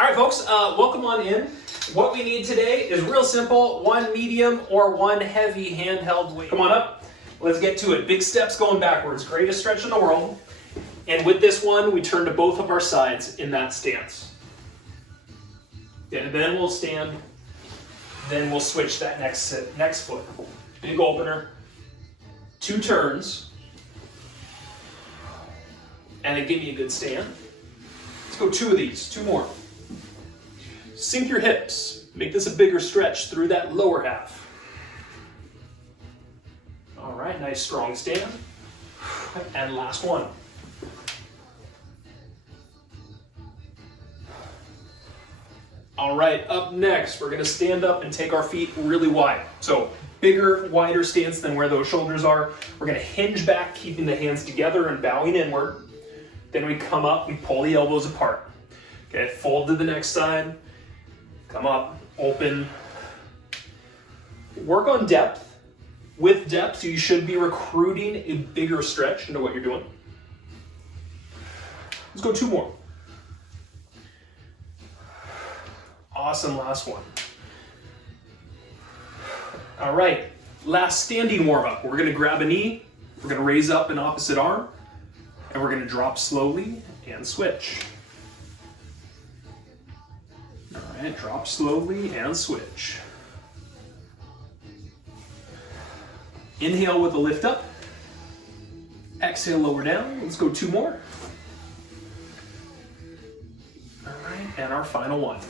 All right, folks, welcome on in. What we need today is real simple, one medium or one heavy handheld weight. Come on up, let's get to it. Big steps going backwards, greatest stretch in the world. And with this one, we turn to both of our sides in that stance. And then we'll stand, then we'll switch that next foot. Big opener, 2 turns, and then give me a good stand. Let's go 2 of these, 2 more. Sink your hips. Make this a bigger stretch through that lower half. All right, nice strong stand. And last one. All right, up next, we're gonna stand up and take our feet really wide. So bigger, wider stance than where those shoulders are. We're gonna hinge back, keeping the hands together and bowing inward. Then we come up, we pull the elbows apart. Okay, fold to the next side. Come up, open. Work on depth. With depth, you should be recruiting a bigger stretch into what you're doing. Let's go 2 more. Awesome, last one. All right, last standing warm up. We're gonna grab a knee, we're gonna raise up an opposite arm, and we're gonna drop slowly and switch. All right, drop slowly and switch. Inhale with a lift up. Exhale, lower down. Let's go 2 more. All right, and our final one.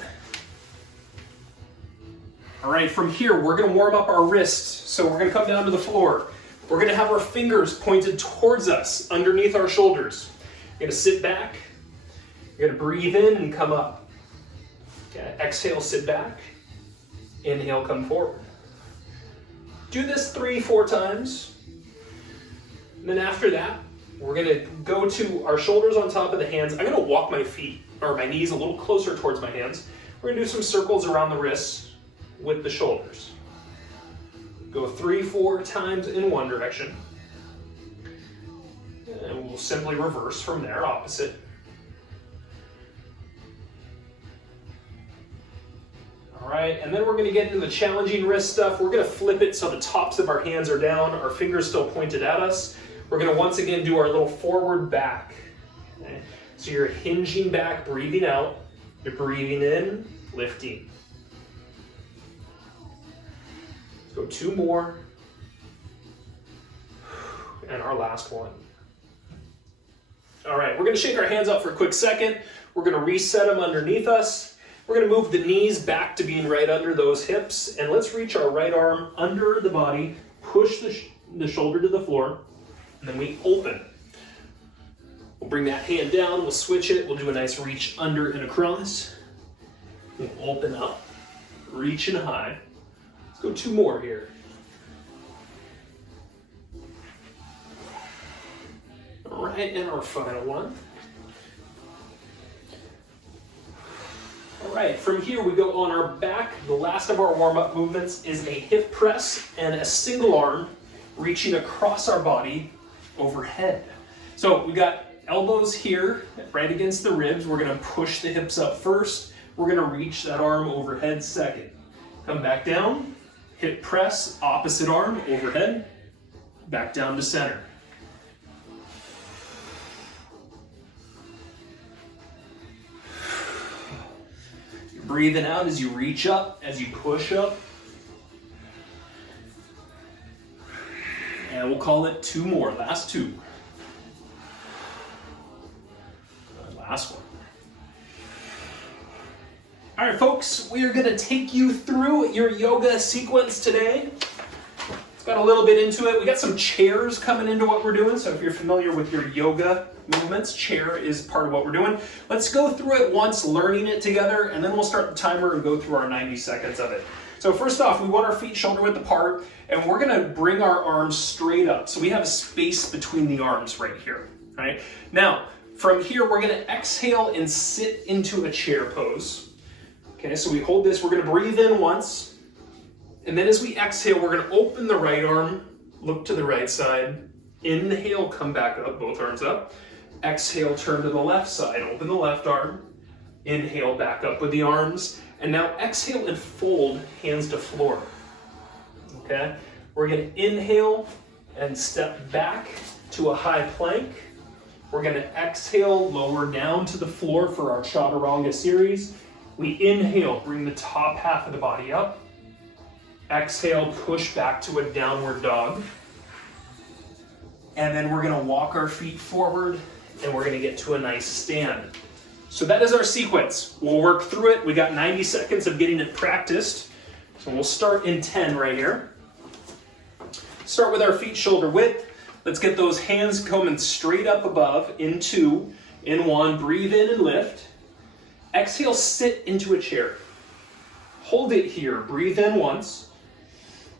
All right, from here, we're gonna warm up our wrists. So we're gonna come down to the floor. We're gonna have our fingers pointed towards us, underneath our shoulders. You're gonna sit back. You're gonna breathe in and come up. Okay, exhale, sit back. Inhale, come forward. Do this 3-4 times. And then after that, we're gonna go to our shoulders on top of the hands. I'm gonna walk my feet, or my knees a little closer towards my hands. We're gonna do some circles around the wrists with the shoulders. Go 3-4 times in one direction. And we'll simply reverse from there, opposite. All right, and then we're gonna get into the challenging wrist stuff. We're gonna flip it so the tops of our hands are down, our fingers still pointed at us. We're gonna once again do our little forward back. Okay? So you're hinging back, breathing out. You're breathing in, lifting. Let's go 2 more. And our last one. All right, we're gonna shake our hands up for a quick second. We're gonna reset them underneath us. We're gonna move the knees back to being right under those hips, and let's reach our right arm under the body, push the shoulder to the floor, and then we open. We'll bring that hand down, we'll switch it, we'll do a nice reach under and across. We'll open up, reach and high. Let's go 2 more here. All right, and our final one. All right, from here we go on our back. The last of our warm-up movements is a hip press and a single arm reaching across our body overhead. So we got elbows here right against the ribs. We're gonna push the hips up first. We're gonna reach that arm overhead second. Come back down, hip press, opposite arm overhead, back down to center. Breathing out as you reach up, as you push up. And we'll call it 2 more, last 2. Last one. All right, folks, we are gonna take you through your yoga sequence today. It's got a little bit into it. We got some chairs coming into what we're doing, so if you're familiar with your yoga movements, chair is part of what we're doing. Let's go through it once, learning it together, and then we'll start the timer and go through our 90 seconds of it. So first off, we want our feet shoulder width apart, and we're gonna bring our arms straight up. So we have a space between the arms right here, right? Now, from here, we're gonna exhale and sit into a chair pose. Okay, so we hold this, we're gonna breathe in once, and then as we exhale, we're gonna open the right arm, look to the right side, inhale, come back up, both arms up. Exhale, turn to the left side, open the left arm. Inhale, back up with the arms. And now exhale and fold, hands to floor. Okay? We're gonna inhale and step back to a high plank. We're gonna exhale, lower down to the floor for our Chaturanga series. We inhale, bring the top half of the body up. Exhale, push back to a downward dog. And then we're gonna walk our feet forward and we're gonna get to a nice stand. So that is our sequence. We'll work through it. We got 90 seconds of getting it practiced. So we'll start in 10 right here. Start with our feet shoulder width. Let's get those hands coming straight up above in 2, in 1, breathe in and lift. Exhale, sit into a chair. Hold it here, breathe in once.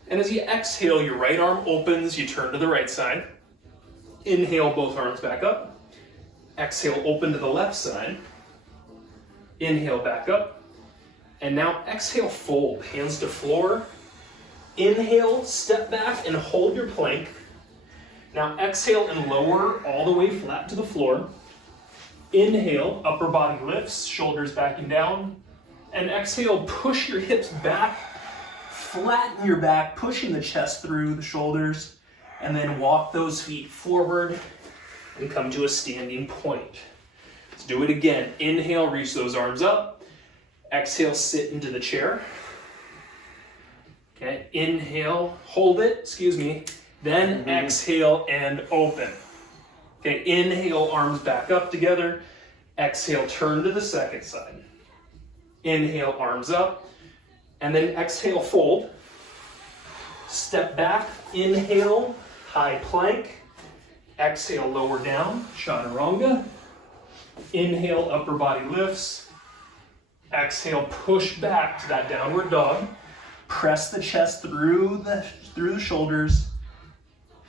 And as you exhale, your right arm opens, you turn to the right side. Inhale, both arms back up. Exhale, open to the left side. Inhale, back up. And now exhale, fold, hands to floor. Inhale, step back and hold your plank. Now exhale and lower all the way flat to the floor. Inhale, upper body lifts, shoulders backing down. And exhale, push your hips back, flatten your back, pushing the chest through the shoulders, and then walk those feet forward and come to a standing point. Let's do it again. Inhale, reach those arms up. Exhale, sit into the chair. Okay, inhale, hold it, then exhale and open. Okay, inhale, arms back up together. Exhale, turn to the second side. Inhale, arms up. And then exhale, fold. Step back, inhale, high plank. Exhale, lower down, Chaturanga. Inhale, upper body lifts. Exhale, push back to that downward dog. Press the chest through the shoulders.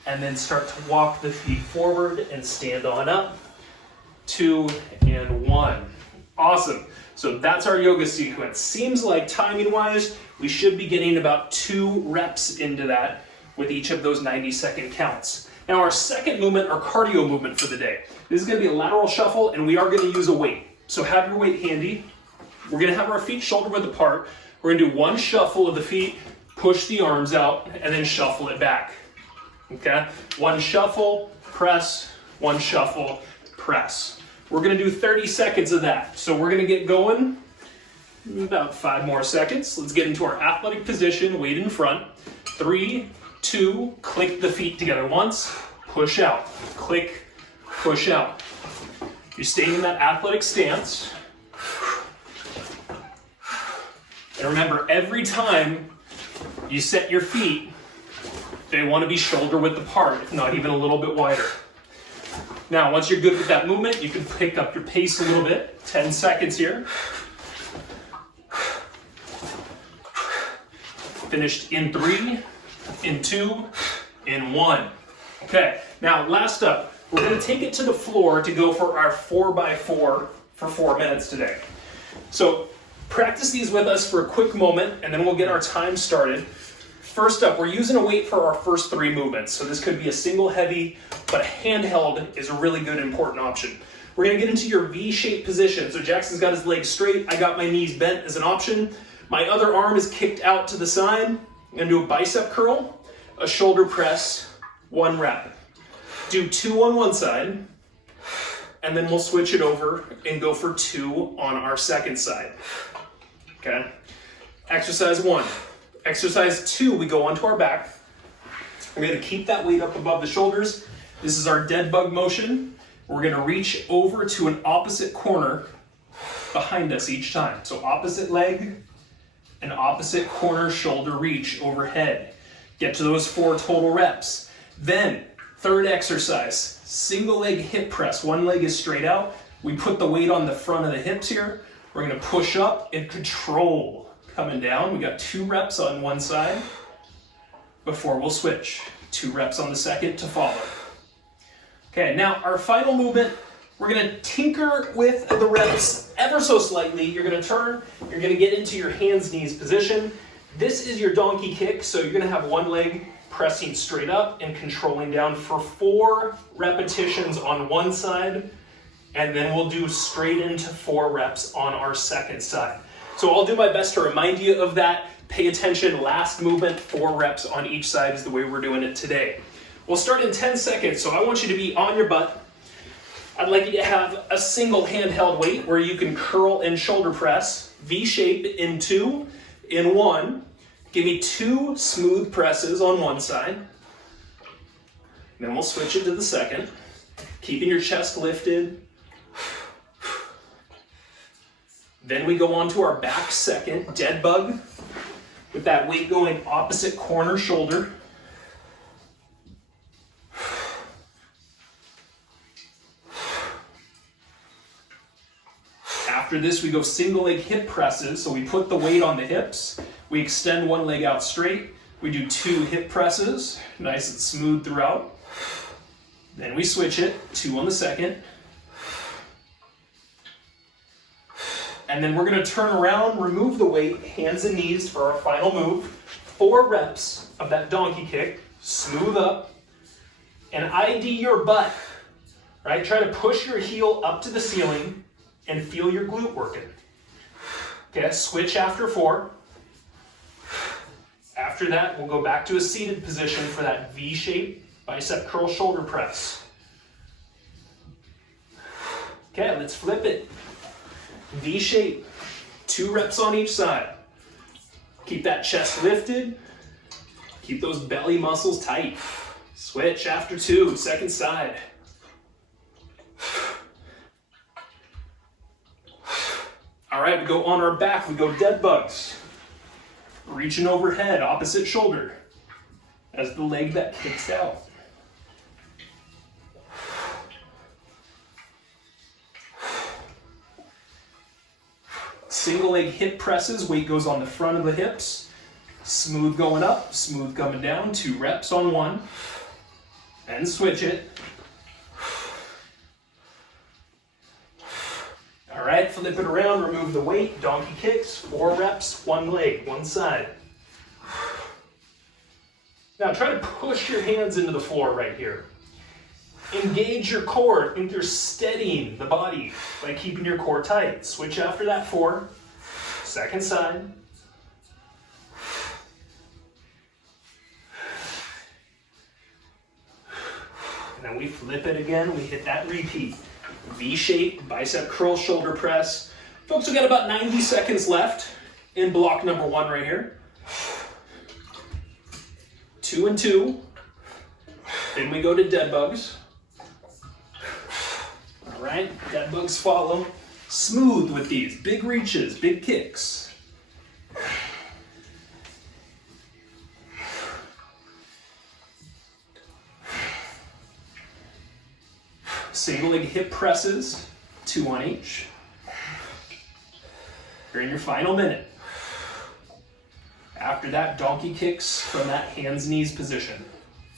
And then start to walk the feet forward and stand on up. 2 and 1. Awesome. So that's our yoga sequence. Seems like timing-wise, we should be getting about 2 reps into that with each of those 90-second counts. Now our second movement, our cardio movement for the day. This is going to be a lateral shuffle, and we are going to use a weight. So have your weight handy. We're going to have our feet shoulder width apart. We're going to do 1 shuffle of the feet, push the arms out, and then shuffle it back. Okay? 1 shuffle, press, 1 shuffle, press. We're going to do 30 seconds of that. So we're going to get going about 5 more seconds. Let's get into our athletic position, weight in front. 3, 2, click the feet together once, push out, click, push out. You're staying in that athletic stance. And remember, every time you set your feet, they want to be shoulder width apart, if not even a little bit wider. Now, once you're good with that movement, you can pick up your pace a little bit. 10 seconds here. Finished in 3, in 2, in 1. Okay, now last up, we're going to take it to the floor to go for our 4x4 for 4 minutes today. So practice these with us for a quick moment, and then we'll get our time started. First up, we're using a weight for our first 3 movements. So this could be a single heavy, but a handheld is a really good important option. We're going to get into your V-shaped position. So Jackson's got his legs straight. I got my knees bent as an option. My other arm is kicked out to the side. I'm going to do a bicep curl, a shoulder press, 1 rep. Do 2 on one side, and then we'll switch it over and go for 2 on our second side. Okay? Exercise 1. Exercise 2, we go onto our back. We're going to keep that weight up above the shoulders. This is our dead bug motion. We're going to reach over to an opposite corner behind us each time. So opposite leg and opposite corner shoulder reach overhead. Get to those 4 total reps. Then, third exercise, single leg hip press. One leg is straight out. We put the weight on the front of the hips here. We're going to push up and control. Coming down, we got 2 reps on one side before we'll switch. 2 reps on the second to follow. Okay, now our final movement, we're going to tinker with the reps ever so slightly. You're going to turn, you're going to get into your hands, knees position. This is your donkey kick, so you're going to have one leg pressing straight up and controlling down for 4 repetitions on one side and then we'll do straight into 4 reps on our second side. So I'll do my best to remind you of that. Pay attention, last movement, 4 reps on each side is the way we're doing it today. We'll start in 10 seconds, so I want you to be on your butt. I'd like you to have a single handheld weight where you can curl and shoulder press, V-shape in 2, in 1. Give me 2 smooth presses on one side. Then we'll switch it to the second, keeping your chest lifted. Then we go on to our back second, dead bug, with that weight going opposite corner shoulder. After this, we go single leg hip presses. So we put the weight on the hips. We extend one leg out straight. We do 2 hip presses, nice and smooth throughout. Then we switch it, 2 on the second. And then we're gonna turn around, remove the weight, hands and knees for our final move. 4 reps of that donkey kick, smooth up, and ID your butt, right? Try to push your heel up to the ceiling and feel your glute working. Okay, switch after 4. After that, we'll go back to a seated position for that V-shape bicep curl shoulder press. Okay, let's flip it. V-shape, 2 reps on each side. Keep that chest lifted. Keep those belly muscles tight. Switch after 2, second side. All right, we go on our back, we go dead bugs. Reaching overhead, opposite shoulder, as the leg that kicks out. Single leg hip presses, weight goes on the front of the hips. Smooth going up, smooth coming down, 2 reps on 1. And switch it. All right, flip it around, remove the weight, donkey kicks, 4 reps, 1 leg, 1 side. Now try to push your hands into the floor right here. Engage your core. Think you're steadying the body by keeping your core tight. Switch after that 4. Second side. And then we flip it again. We hit that repeat. V-shape, bicep curl, shoulder press. Folks, we got about 90 seconds left in block number 1 right here. 2 and 2. Then we go to dead bugs. All right, dead bugs follow. Smooth with these, big reaches, big kicks. Single leg hip presses, 2 on each. You're in your final minute. After that, donkey kicks from that hands, knees position.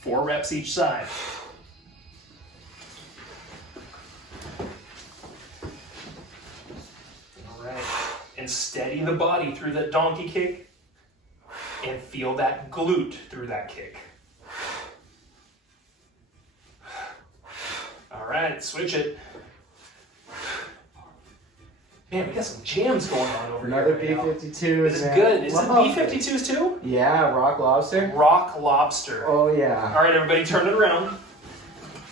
4 reps each side. All right, and steady the body through that donkey kick and feel that glute through that kick. All right, switch it. Man, we got some jams going on over Another here. B-52s. This is good. Is it B-52s too? Yeah, rock lobster. Rock lobster. Oh yeah. All right, everybody, turn it around.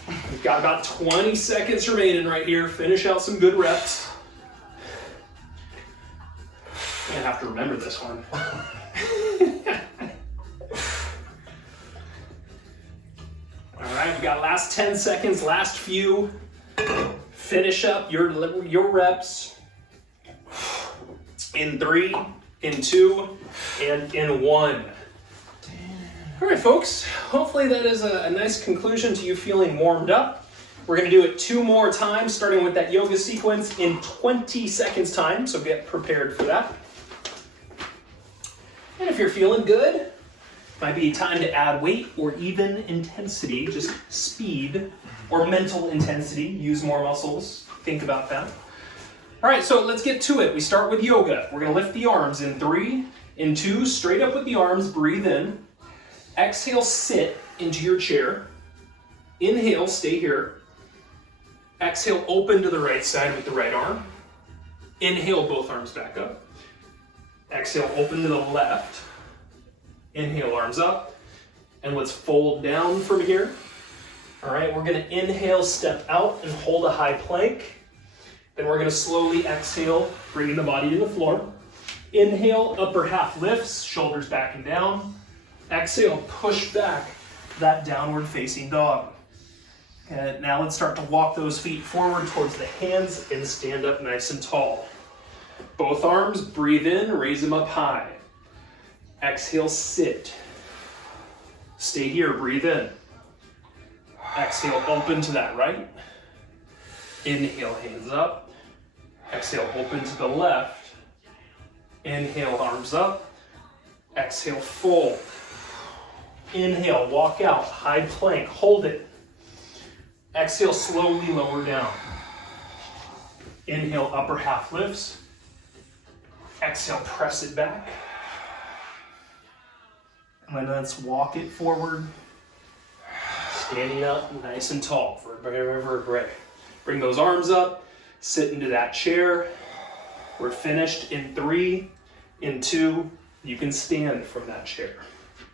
We've got about 20 seconds remaining right here. Finish out some good reps. I'm gonna have to remember this one. All right, we got last 10 seconds, last few. Finish up your reps in 3, in 2, and in 1. All right, folks, hopefully that is a nice conclusion to you feeling warmed up. We're gonna do it 2 more times, starting with that yoga sequence in 20 seconds time, so get prepared for that. And if you're feeling good, might be time to add weight or even intensity, just speed or mental intensity, use more muscles, think about that. All right, so let's get to it. We start with yoga. We're gonna lift the arms in 3, in 2, straight up with the arms, breathe in. Exhale, sit into your chair. Inhale, stay here. Exhale, open to the right side with the right arm. Inhale, both arms back up. Exhale, open to the left. Inhale, arms up. And let's fold down from here. All right, we're gonna inhale, step out and hold a high plank. Then we're gonna slowly exhale, bringing the body to the floor. Inhale, upper half lifts, shoulders back and down. Exhale, push back that downward facing dog. And now let's start to walk those feet forward towards the hands and stand up nice and tall. Both arms, breathe in, raise them up high. Exhale, sit. Stay here, breathe in. Exhale, open to that right. Inhale, hands up. Exhale, open to the left. Inhale, arms up. Exhale, fold. Inhale, walk out, high plank, hold it. Exhale, slowly lower down. Inhale, upper half lifts. Exhale, press it back. And then let's walk it forward. Standing up nice and tall for vertebrae. Bring those arms up, sit into that chair. We're finished in 3, in 2. You can stand from that chair.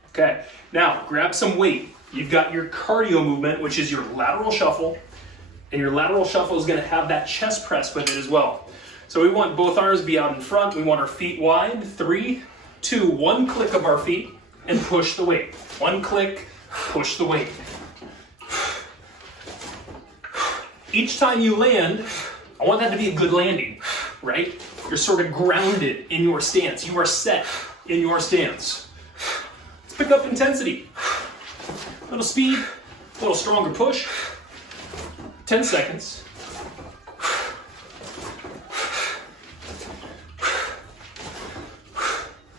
Okay, now grab some weight. You've got your cardio movement, which is your lateral shuffle, and your lateral shuffle is going to have that chest press with it as well. So we want both arms to be out in front. We want our feet wide. 3, 2, 1 click of our feet and push the weight. 1 click, push the weight. Each time you land, I want that to be a good landing, right? You're sort of grounded in your stance. You are set in your stance. Let's pick up intensity. A little speed, a little stronger push. 10 seconds.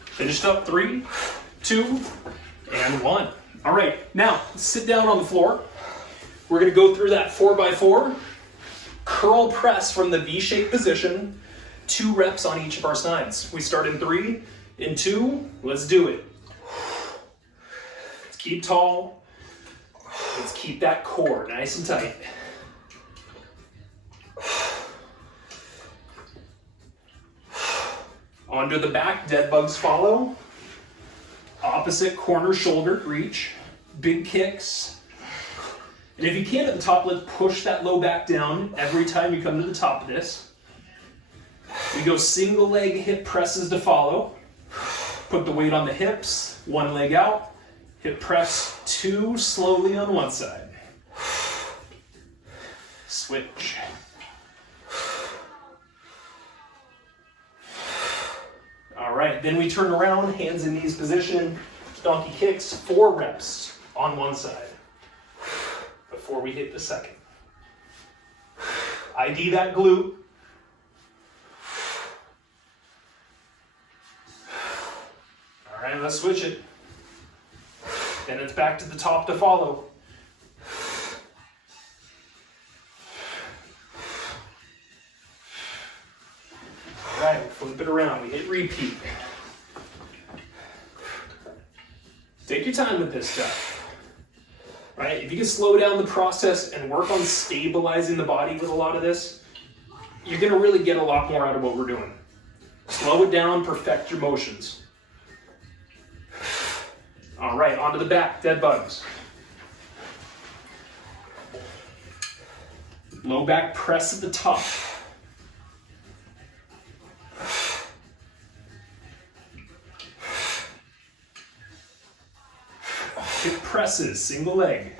Finished up, 3, 2, and 1. All right, now sit down on the floor. We're gonna go through that 4x4 curl press from the V-shaped position, 2 reps on each of our sides. We start in 3, in 2, let's do it. Let's keep tall. Let's keep that core nice and tight. Onto the back, Deadbugs follow. Opposite corner shoulder reach, big kicks. And if you can at the top, let's push that low back down every time you come to the top of this. We go single leg hip presses to follow. Put the weight on the hips, 1 leg out. Hip press 2 slowly on one side. Switch. All right, then we turn around, hands in knees position, donkey kicks, 4 reps on one side before we hit the second. ID that glute. All right, let's switch it. Then it's back to the top to follow. All right, we flip it around, we hit repeat. Take your time with this stuff. Right? If you can slow down the process and work on stabilizing the body with a lot of this, you're gonna really get a lot more out of what we're doing. Slow it down, perfect your motions. All right, onto the back, Deadbugs. Low back press at the top. Hip presses, single leg.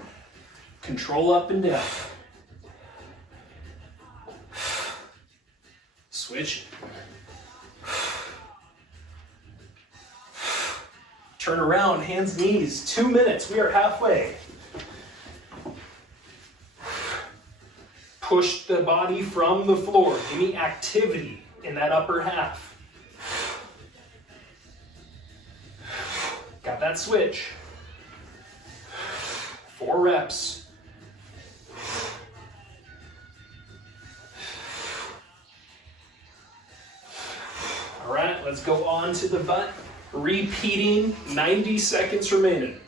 Control up and down. Switch. Turn around, hands, knees, 2 minutes. We are halfway. Push the body from the floor. Give me activity in that upper half. Got that switch. 4 reps. All right, let's go on to the butt. Repeating, 90 seconds remaining.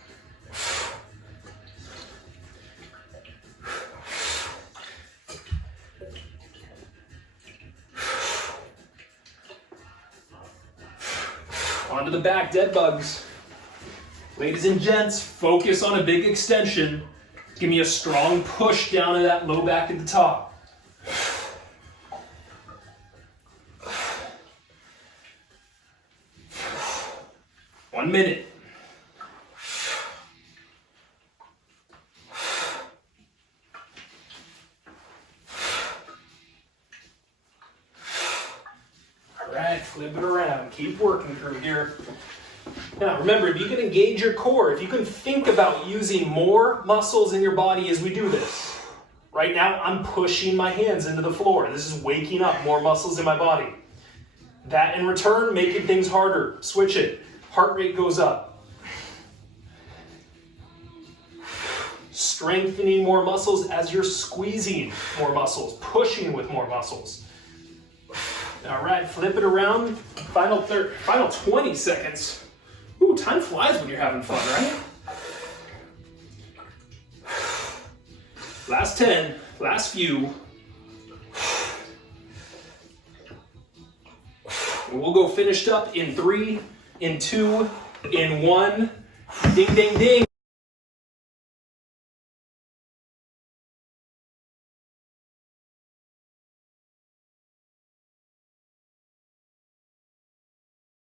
Onto the back, dead bugs. Ladies and gents, focus on a big extension. Give me a strong push down to that low back at the top. One minute. All right, flip it around. Keep working through here. Now remember, if you can engage your core, if you can think about using more muscles in your body as we do this. Right now, I'm pushing my hands into the floor. This is waking up more muscles in my body. That in return, making things harder. Switch it. Heart rate goes up. Strengthening more muscles as you're squeezing more muscles, pushing with more muscles. All right, flip it around. Final 20 seconds. Ooh, time flies when you're having fun, right? Last 10, last few. We'll go finished up in 3, in 2, in 1. Ding, ding, ding.